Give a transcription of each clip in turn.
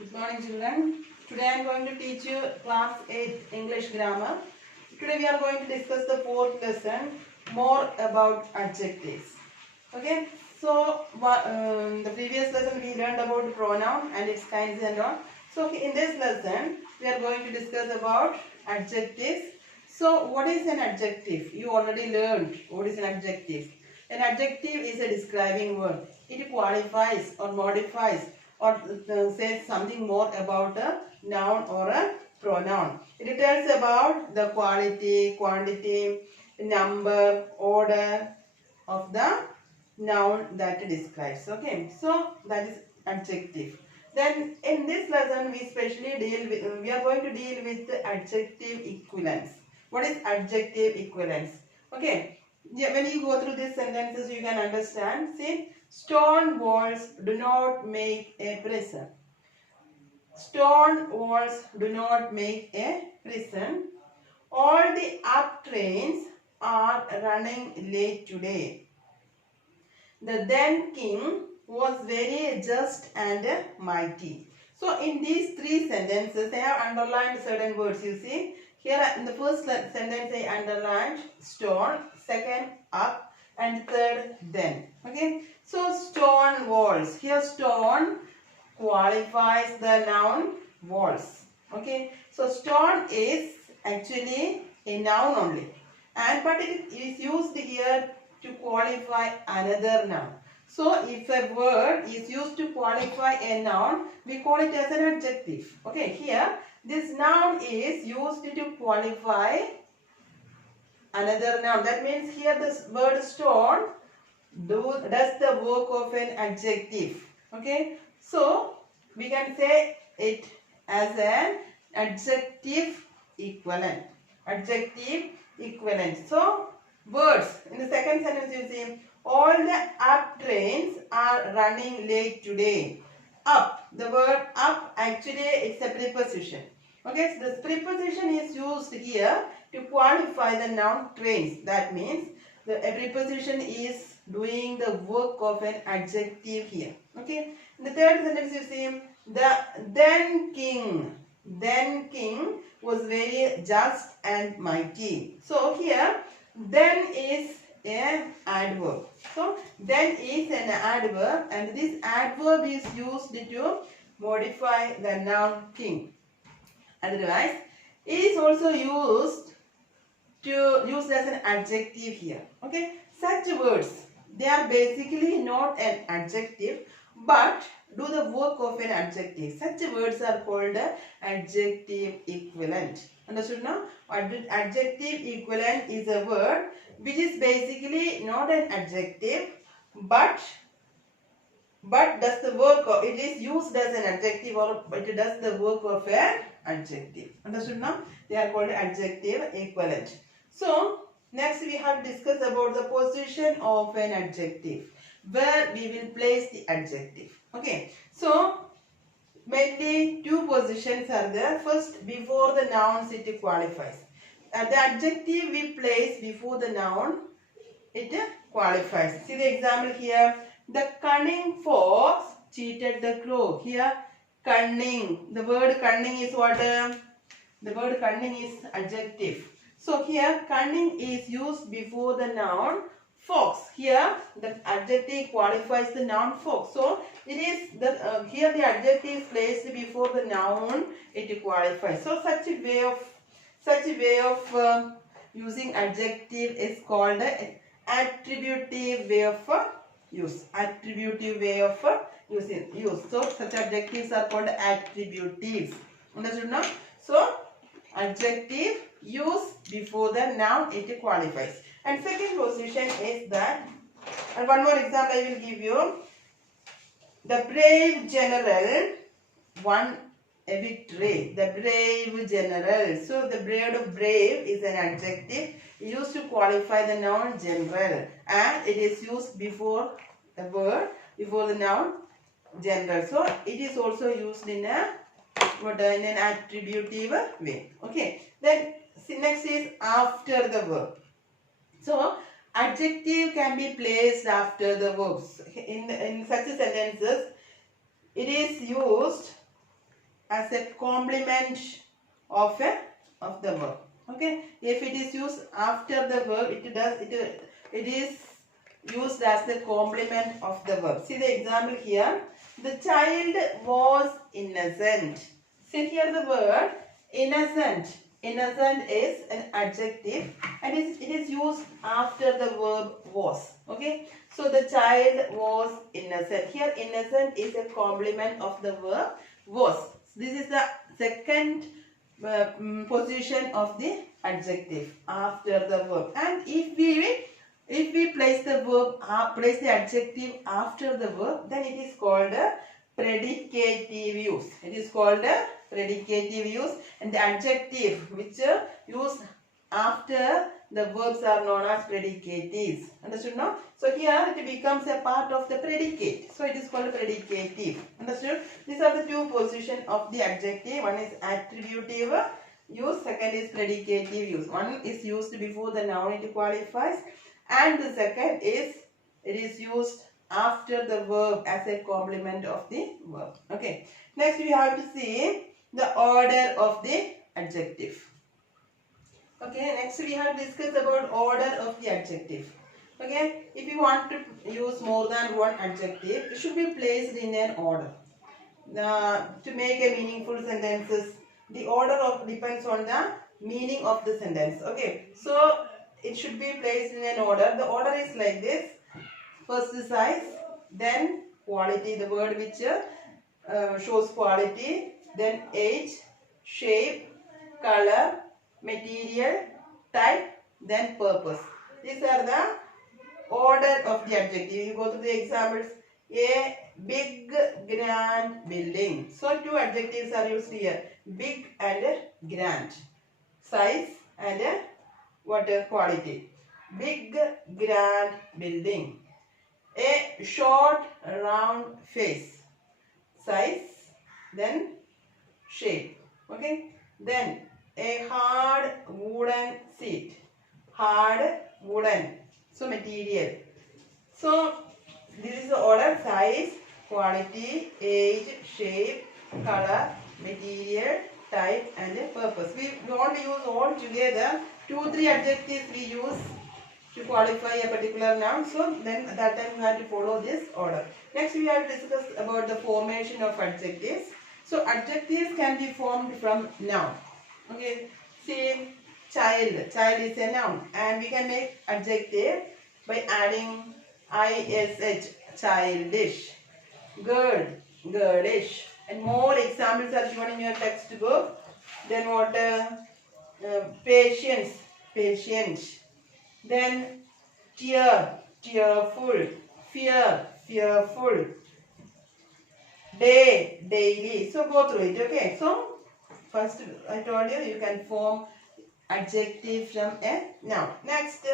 Good morning, children. Today I am going to teach you class 8 English grammar. Today we are going to discuss the fourth lesson, more about adjectives. Okay, so the previous lesson we learned about pronoun and its kinds and all. So in this lesson we are going to discuss about adjectives. So what is an adjective? You already learned what is an adjective. An adjective is a describing word. It qualifies or modifies or says something more about a noun or a pronoun. It tells about the quality, quantity, number, order of the noun that it describes. Okay, so that is adjective. Then in this lesson we we are going to deal with the adjective equivalence. What is adjective equivalence? Okay, yeah, when you go through these sentences you can understand. See, stone walls do not make a prison. Stone walls do not make a prison. All the up trains are running late today. The then king was very just and mighty. So in these three sentences, I have underlined certain words. You see, here in the first sentence, I underlined stone, second up, and third then. Okay, so stone walls. Here stone qualifies the noun walls. Okay, so stone is actually a noun only, and but it is used here to qualify another noun. So if a word is used to qualify a noun, we call it as an adjective. Okay, here this noun is used to qualify another noun. That means here this word stone does the work of an adjective. Okay, so we can say it as an adjective equivalent. Adjective equivalent. So words in the second sentence you see, all the up trains are running late today. Up, the word up actually it's a preposition. Okay, so this preposition is used here to qualify the noun trains. That means the preposition is doing the work of an adjective here. Okay, in the third sentence you see, the then king was very just and mighty. So here then is an adverb. So then is an adverb, and this adverb is used to modify the noun king. Otherwise, it is also used as an adjective here. Okay, such words, they are basically not an adjective but do the work of an adjective. Such words are called adjective equivalent. Understood now? Adjective equivalent is a word which is basically not an adjective but does the work of, it is used as an adjective or it does the work of an adjective. Understood now? They are called adjective equivalent. So next we have discussed about the position of an adjective, where we will place the adjective. Okay, so mainly two positions are there. First, before the nouns it qualifies. The adjective we place before the noun, it qualifies. See the example here. The cunning fox cheated the crow. Here cunning. The word cunning is what? The word cunning is adjective. So here cunning is used before the noun fox. Here the adjective qualifies the noun fox. So it is the here the adjective is placed before the noun, it qualifies. So such a way of using adjective is called attributive way of use. Attributive way of use. So such adjectives are called attributives. Understood now? So adjective use before the noun, it qualifies. And second position is that, and one more example I will give you. The brave general won a victory. The brave general. So the word brave is an adjective used to qualify the noun general, and it is used before the word, before the noun general. So it is also used in an attributive way. Okay. Then next is after the verb. So adjective can be placed after the verbs. In such sentences, it is used as a complement of the verb. Okay, if it is used after the verb, it is used as the complement of the verb. See the example here. The child was innocent. See here the word innocent. Innocent is an adjective and it is used after the verb was. Okay, so the child was innocent. Here innocent is a complement of the verb was. This is the second position of the adjective after the verb. And if we place the adjective after the verb, then it is called a predicative use. It is called a predicative use, and the adjective which used after the verbs are known as predicatives. Understood now? So here it becomes a part of the predicate. So it is called predicative. Understood? These are the two positions of the adjective. One is attributive use, second is predicative use. One is used before the noun, it qualifies, and the second is it is used after the verb as a complement of the verb. Okay. Next we have to see the order of the adjective. Okay, next we have discussed about order of the adjective. Okay, if you want to use more than one adjective, it should be placed in an order. To make a meaningful sentences, the order depends on the meaning of the sentence. Okay, so it should be placed in an order. The order is like this: first size, then quality, the word which shows quality, then age, shape, color, material, type, then purpose. These are the order of the adjective. You go through the examples. A big grand building. So two adjectives are used here: big and grand. Size and quality. Big grand building. A short round face. Size, then shape. Okay, then a hard wooden seat. Hard wooden, so material. So this is the order: size, quality, age, shape, color, material, type, and purpose. We don't use all together. 2-3 adjectives we use to qualify a particular noun. So then at that time we have to follow this order. Next we have to discuss about the formation of adjectives. So adjectives can be formed from noun. Okay, see child. Child is a noun, and we can make adjective by adding ish, childish. Girl, girlish. And more examples are given in your textbook. Then what? Patience, patient. Then tear, tearful. Fear, fearful. Day, daily. So go through it. Okay. So first I told you can form adjective from a noun. Next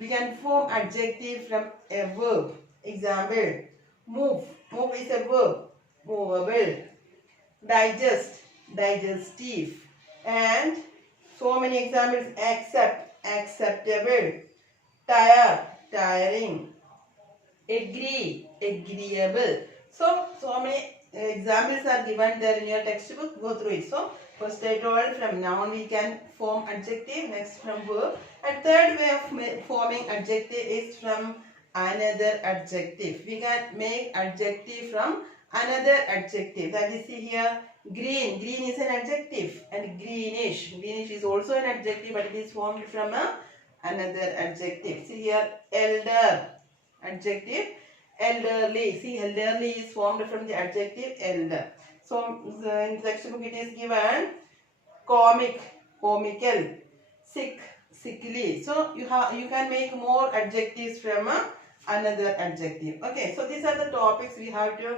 we can form adjective from a verb. Example: move. Move is a verb. Movable. Digest, digestive. And so many examples: accept, acceptable. Tire, tiring. Agree, agreeable. So many examples are given there in your textbook. Go through it. So first I told from noun we can form adjective. Next from verb. And third way of forming adjective is from another adjective. We can make adjective from another adjective. That is, see here, green. Green is an adjective, and greenish. Greenish is also an adjective, but it is formed from another adjective. See here, elder, adjective. Elderly. See, elderly is formed from the adjective elder. So in the textbook it is given comic, comical, sick, sickly. So you can make more adjectives from another adjective. Okay, so these are the topics we have to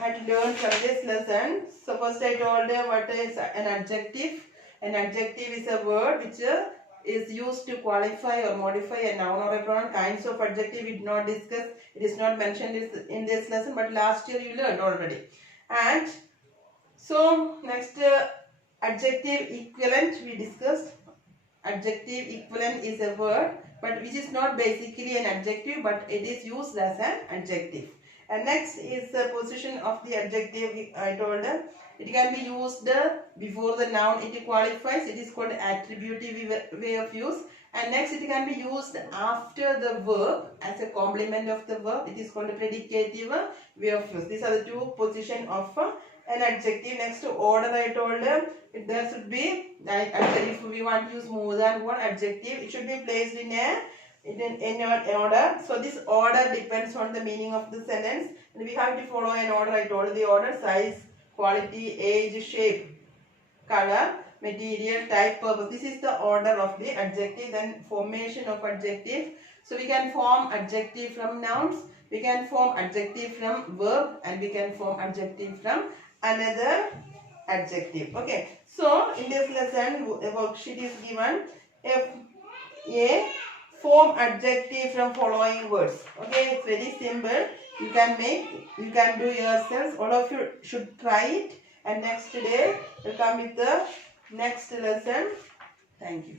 had to learn from this lesson. So first I told you what is an adjective. An adjective is a word which is used to qualify or modify a noun or a pronoun. Kinds of adjective we did not discuss. It is not mentioned in this lesson, but last year you learned already. And so next adjective equivalent we discussed. Adjective equivalent is a word but which is not basically an adjective, but it is used as an adjective. And next is the position of the adjective. I told it can be used before the noun. It qualifies. It is called attributive way of use. And next it can be used after the verb as a complement of the verb. It is called predicative way of use. These are the two positions of an adjective. Next order, I told there should be, if we want to use more than one adjective, it should be placed in an order. So this order depends on the meaning of the sentence, and we have to follow an order. I told the order: size, quality, age, shape, color, material, type, purpose. This is the order of the adjective. Then formation of adjective. So we can form adjective from nouns, we can form adjective from verb, and we can form adjective from another adjective. Okay, so in this lesson a worksheet is given. A form adjective from following words. Okay, it's very simple. You can do yourselves. All of you should try it, and next day we'll come with the next lesson. Thank you.